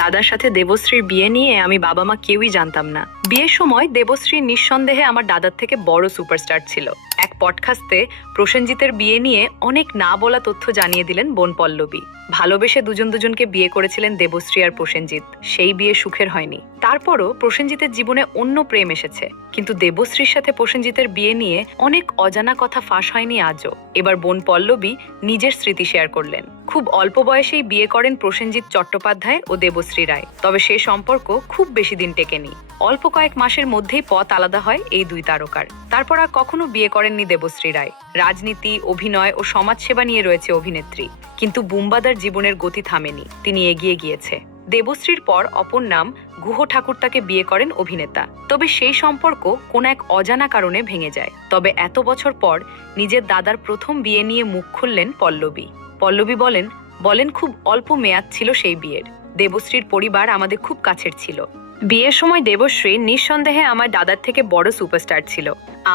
দাদার সাথে দেবশ্রীর বিয়ে নিয়ে আমি বাবা মা কেউই জানতাম না। বিয়ের সময় দেবশ্রী নিঃসন্দেহে আমার দাদার থেকে বড় সুপারস্টার ছিল। এক পডকাস্টে প্রসেনজিতের বিয়ে নিয়ে অনেক না বলা তথ্য জানিয়ে দিলেন বোন পল্লবী। ভালোবেসে দুজনকে বিয়ে করেছিলেন দেবশ্রী আর প্রসেনজিৎ। সেই বিয়ে সুখের হয়নি। তারপরও প্রসেনজিতের জীবনে অন্য প্রেম এসেছে, কিন্তু দেবশ্রীর সাথে প্রসেনজিতের বিয়ে নিয়ে অনেক অজানা কথা ফাঁস হয়নি আজও। এবার বোন পল্লবী নিজের স্মৃতি শেয়ার করলেন। খুব অল্প বয়সেই বিয়ে করেন প্রসেনজিৎ চট্টোপাধ্যায় ও দেবশ্রী রায়। তবে সে সম্পর্ক খুব বেশি দিন টেকেনি। অল্প কয়েক মাসের মধ্যেই পথ আলাদা হয় এই দুই তারকার। তারপর আর কখনো বিয়ে করেননি দেবশ্রী রায়। রাজনীতি, অভিনয় ও সমাজসেবা নিয়ে রয়েছে অভিনেত্রী, কিন্তু বুম্বাদার জীবনের গতি থামেনি, তিনি এগিয়ে গিয়েছে। দেবশ্রীর পর অপর নাম গুহ ঠাকুর তাকে বিয়ে করেন অভিনেতা। তবে সেই সম্পর্ক কোন এক অজানা কারণে ভেঙে যায়। তবে এত বছর পর নিজের দাদার প্রথম বিয়ে নিয়ে মুখ খুললেন পল্লবী। পল্লবী বলেন খুব অল্প মেয়াদ ছিল সেই বিয়ের। দেবশ্রীর পরিবার আমাদের খুব কাছের ছিল। বিয়ের সময় দেবশ্রী নিঃসন্দেহে আমার দাদার থেকে বড় সুপারস্টার ছিল।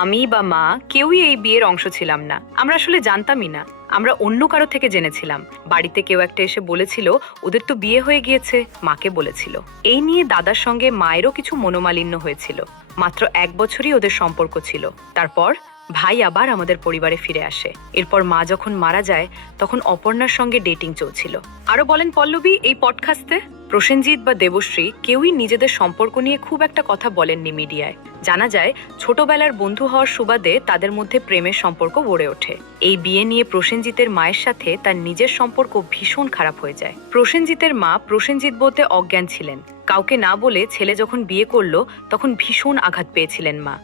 আমি বা মা কেউই এই বিয়ের অংশ ছিলাম না। আমরা আসলে জানতামই না। আমরা অন্য কারো থেকে জেনেছিলাম। বাড়িতে কেউ একটা এসে বলেছিল ওদের তো বিয়ে হয়ে গিয়েছে, মাকে বলেছিল। এই নিয়ে দাদার সঙ্গে মায়েরও কিছু মনোমালিন্য হয়েছিল। মাত্র 1 বছরই ওদের সম্পর্ক ছিল। তারপর ভাই আবার আমাদের পরিবারে ফিরে আসে। এরপর মা যখন মারা যায় তখন অপর্ণার সঙ্গে ডেটিং চলছিল। আরো বলেন পল্লবী এই পডকাস্টে প্রসেনজিৎ বা দেবশ্রী কেউই নিজেদের সম্পর্ক নিয়ে খুব একটা কথা বলেননি মিডিয়ায়। জানা যায় ছোটবেলার বন্ধু হওয়ার সুবাদে তাদের মধ্যে প্রেমের সম্পর্ক গড়ে ওঠে। এই বিয়ে নিয়ে প্রসেনজিতের মায়ের সাথে তার নিজের সম্পর্ক ভীষণ খারাপ হয়ে যায়। প্রসেনজিতের মা প্রসেনজিৎ বলতে অজ্ঞান ছিলেন। কাউকে না বলে ছেলে যখন বিয়ে করলো তখন ভীষণ আঘাত পেয়েছিলেন মা।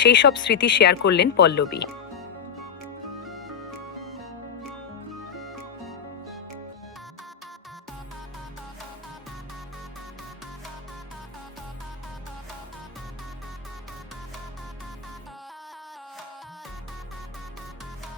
সেই সব স্মৃতি শেয়ার করলেন পল্লবী।